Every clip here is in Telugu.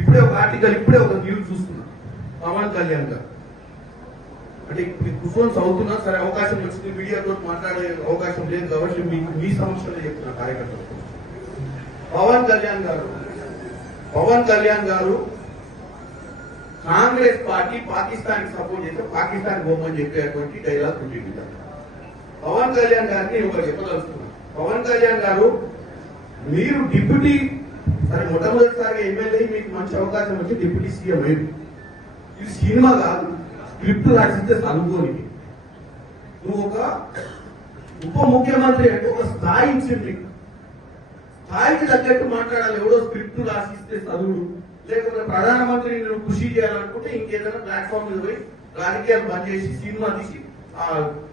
ఇప్పుడే ఒక ఆర్టికల్, ఇప్పుడే ఒక న్యూస్ చూస్తున్నా. పవన్ కళ్యాణ్ గారు అంటే కూర్చొని చదువుతున్నా సరే, అవకాశం వచ్చింది, మీడియాతో మాట్లాడే అవకాశం లేదు కాబట్టి మీకు మీ సమక్షంలో చెప్తున్నా కార్యకర్తలు. పవన్ కళ్యాణ్ గారు కాంగ్రెస్ పార్టీ పాకిస్తాన్ సపోర్ట్ చేస్తే పాకిస్తాన్ పోమని చెప్పేటువంటి డైలాగ్ ఉంటుంది. పవన్ కళ్యాణ్ గారిని ఒకరు చెప్పదలుచుకున్నారు. పవన్ కళ్యాణ్ గారు మీరు డిప్యూటీ, సరే మొట్టమొదటిసారి ఎమ్మెల్యే, మీకు మంచి అవకాశం వచ్చి డిప్యూటీ సీఎం అయింది. ఇది సినిమా కాదు, స్క్రిప్ట్ రాసిస్తే చదువుకోని. నువ్వు ఒక ఉప ముఖ్యమంత్రి అంటే ఒక స్థాయి ఇచ్చింది, స్థాయికి తగ్గట్టు మాట్లాడాలి. ఎవడో స్క్రిప్ట్ రాసిస్తే చదువుడు, లేకపోతే ప్రధానమంత్రిని నువ్వు కృషి చేయాలనుకుంటే ఇంకేదైనా ప్లాట్ఫామ్ మీద పోయి రాజకీయాలు బంద్ చేసి సినిమా తీసి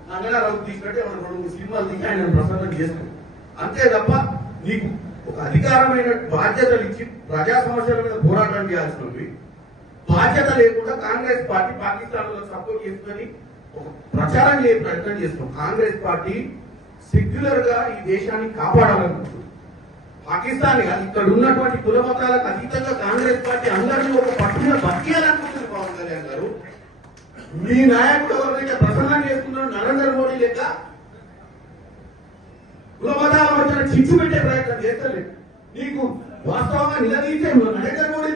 నంగనారావు తీసినట్టే మనం 2 సినిమాలు తీసి ఆయన ప్రసన్నం చేస్తాం. అంతే తప్ప నీకు ఒక అధికారమైన బాధ్యతలు ఇచ్చి ప్రజా సమస్యల మీద పోరాటం చేయాల్సినవి బాధ్యత లేకుండా కాంగ్రెస్ పార్టీ పాకిస్తాన్ సపోర్ట్ చేస్తుందని ఒక ప్రచారం చేయ ప్రయత్నం చేస్తాం. కాంగ్రెస్ పార్టీ సెక్యులర్ గా ఈ దేశాన్ని కాపాడాలనుకుంటుంది. పాకిస్తాన్ ఇక్కడ ఉన్నటువంటి కుల మతాలకు అతీతంగా కాంగ్రెస్ పార్టీ అందరినీ ఒక పట్టున బతికేయాలనుకుంటుంది. పవన్ కళ్యాణ్ గారు మీ నాయకుడు ఎవరైతే ప్రసన్నం చేస్తున్నాడు నరేంద్ర మోడీ లెక్క కుల మతాల మధ్య చిచ్చు పెట్టే ప్రయత్నం చేస్తలేదు. నీకు వాస్తవంగా నిలదీసే నరేంద్ర మోడీ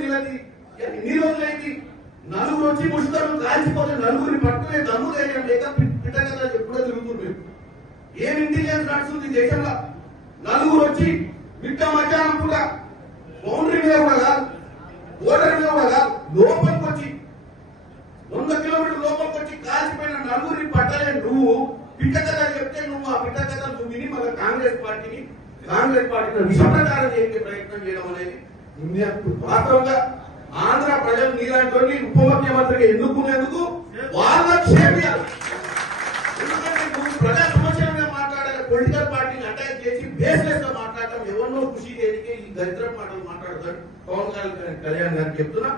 ఎన్ని రోజులైంది? నలుగురు వచ్చి ముష్కరులు కాల్చిపోతే నలుగురిని పట్టుకునే దమ్ము ధైర్యం లేక పిట్టగదా ఎప్పుడో తిరుగుతుంది. ఏం ఇంటెలిజెన్స్ నడుస్తుంది దేశంలో? నలుగురు వచ్చి మిట్ట మధ్యాహ్నం కూడా బౌండరీ మీద కూడా కాదు, బోర్డర్ మీద కూడా కాదు, లోపలికి వచ్చి 100 కిలోమీటర్ల లోపలికి వచ్చి కాల్చిపోయిన నలుగురిని పట్టలే నువ్వు పిట్టకథ చెప్తే నువ్వు ఆ పిట్టకథ నువ్వు విని మళ్ళీ కాంగ్రెస్ పార్టీని విషప్రచారం చేసే ప్రయత్నం చేయడం అనేది వాస్తవంగా ఆంధ్ర ప్రజలు నీలాంటి ఉప ముఖ్యమంత్రిగా ఎన్నుకునేందుకు వాళ్ళ క్షేమియాలి. ఎందుకంటే నువ్వు ప్రజా సమస్యల మీద మాట్లాడాలి, పొలిటికల్ పార్టీని అటాక్ చేసి బేస్లెస్ గా మాట్లాడటం, ఎవరినో కృషి చేయడానికి ఈ దరిద్ర మాటలు మాట్లాడతాడు. పవన్ కళ్యాణ్ గారికి చెప్తున్నా.